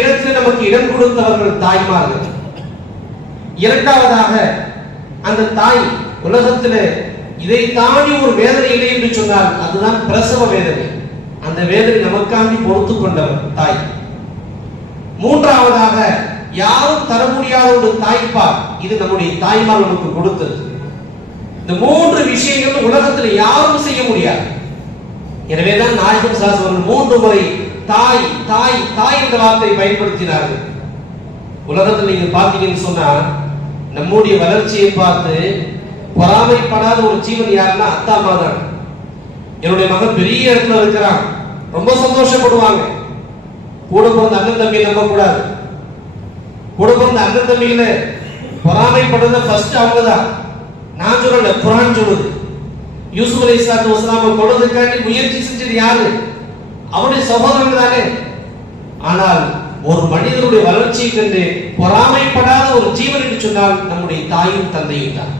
இடத்தில் நமக்கு இடம் கொடுத்தவர்கள் தாய்மார்கள். இரண்டாவதாக அந்த தாய் உலகத்தில் இதை தாண்டி ஒரு வேதனை இல்லை என்று சொன்னால் அதுதான் பிரசவ வேதனை. அந்த வேதனை நமக்காண்டி பொறுத்து கொண்டவர் தாய். மூன்றாவதாக யாரும் தர முடியாத ஒரு தாய்ப்பால், இது நம்முடைய தாய்மார் நமக்கு கொடுத்தது. இந்த மூன்று விஷயங்கள் உலகத்தில் யாரும் செய்ய முடியாது. எனவேதான் நாயகம் சாஸ்திரம் 3 முறை தாய் தாய் தாய் என்ற வார்த்தையை பயன்படுத்தினார்கள். உலகத்தில் நீங்க பார்த்தீங்கன்னு சொன்னா நம்முடைய வளர்ச்சியை பார்த்து பொறாமைப்படாத ஒரு ஜீவன் யாருன்னா அத்தா அம்மா தான். என்னுடைய மகன் பெரிய இடத்துல இருக்கிறான், ரொம்ப சந்தோஷப்படுவாங்க. கூட பிறந்த அண்ணன் தம்பியை நம்ப கூடாது. கூட பிறந்த அண்ணன் தம்பியில பொறாமைப்படுறத ஃபர்ஸ்ட் அவங்க தான். நான் சொல்லல, குர்ஆன் சொல்லுது. யூசுப் அலைஹிஸ்ஸலாத்து வஸலாம் கொல்றதுக்காண்டி முயற்சி செஞ்சது யாரு? அவருடைய சகோதரர்கள் தானே. ஆனால் ஒரு மனிதனுடைய வளர்ச்சியை கண்டு பொறாமைப்படாத ஒரு ஜீவன் என்று சொன்னால் நம்முடைய தாயும் தந்தையும் தான்.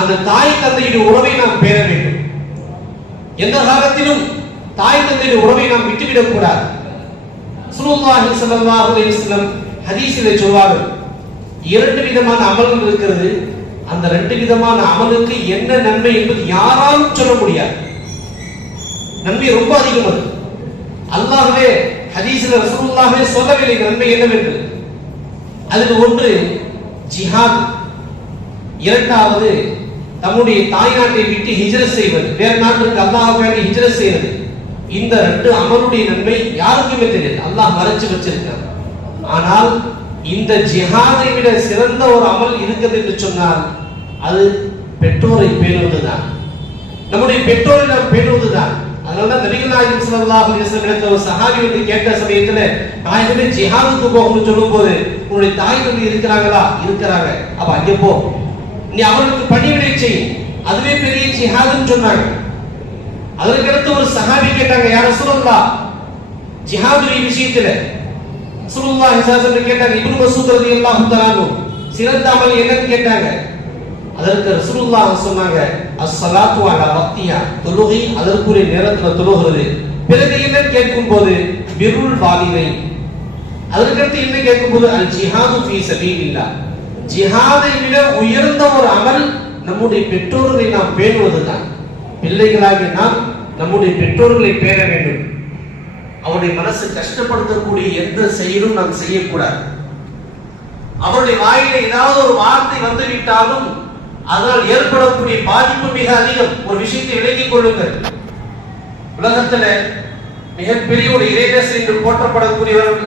அந்த தாய் தந்தையுடைய உறவை நாம் பேண வேண்டும். எந்த காலத்திலும் தாய் தந்தையுடைய உறவை நாம் விட்டுவிடக் கூடாது. ரசூலுல்லாஹி ஸல்லல்லாஹு அலைஹி வஸல்லம் ஹதீஸிலே சொல்வார்கள், 2 விதமான அமல்கள் இருக்கிறது. அந்த 2 விதமான அமலுக்கு என்ன நன்மை என்பது யாராலும் சொல்ல முடியாது. நன்மை ரொம்ப அதிகம். அது அல்லாஹ்வே ஹதீஸில் ரசூலுல்லாஹ்வே சொல்லவில்லை நன்மை என்னவென்று. அதில் ஒன்று ஜிஹாத், இரண்டாவது தம்முடைய தாய்நாட்டை விட்டு ஹிஜ்ரத் செய்வது, வேறு நாட்டுக்கு அல்லாஹ்வுக்காண்டி ஹிஜ்ரத் செய்வது. இந்த 2 அமலுடைய நன்மை யாருக்குமே தெரியாது, அல்லாஹ் மறைச்சு வச்சிருக்கிறார். ஆனால் இந்த ஜிஹாதை விட சிறந்த ஒரு அமல் இருக்கிறது என்று சொன்னால் அது பெற்றோரை பேணுவதுதான். நம்முடைய பெற்றோரை நாம் பேணுவதுதான். அதனால நபிகள் நாயகம் ஸல்லல்லாஹு அலைஹி வஸல்லம் ஒரு சஹாபி வந்து கேட்ட சமயத்துல நாயகமே ஜிஹாதுக்கு போகணும்னு சொல்லும்போது உன்னுடைய தாய் தந்தை இருக்கிறாங்களா? இருக்கிறாங்க. அப்ப அங்கே போ, நீ அவர்களுக்கு பணிவிடை செய், அதுவே பெரிய ஜிஹாதுன்னு சொன்னாங்க. அதற்கடுத்து ஒரு சஹாபி கேட்டாங்க, யா ரசூலல்லாஹ் ஜிஹாதுடைய விஷயத்துல ரசூலுல்லாஹி ஸல்லல்லாஹு அலைஹி வஸல்லம் கேட்டாங்க, இப்னு மஸ்ஊத் রাদিয়াল্লাহு தஆலா சிறந்த அமல் என்னன்னு கேட்டாங்க. அதற்கு ரசூலுல்லாஹ் சொன்னாங்க, அஸ்ஸலாத்து அலா வக்திஹா, தொழுகை அதற்குரிய நேரத்தில் தொழுகிறது. பிறகு என்ன கேட்கும்போது பிர்ருல் வாலிதை, அதற்கடுத்து என்ன கேட்கும்போது அல் ஜிஹாது ஃபீ சபீலில்லாஹ், ஜிஹாதை விட உயர்ந்த ஒரு அமல் நம்முடைய பெற்றோர்களை நாம் பேணுவதுதான். பிள்ளைகளாகிய நாம் நம்முடைய பெற்றோர்களை பேண வேண்டும். அவருடைய மனசு கஷ்டப்படுத்தக்கூடிய எந்த செயலும் நாம் செய்யக்கூடாது. அவருடைய வாயில ஏதாவது ஒரு வார்த்தை வந்துவிட்டாலும் அதனால் ஏற்படக்கூடிய பாதிப்பு மிக அதிகம். ஒரு விஷயத்தை விளங்கிக் கொள்ளுங்கள். உலகத்துல மிகப்பெரிய ஒரு இறைநேசர் என்று போற்றப்படக்கூடியவர்கள்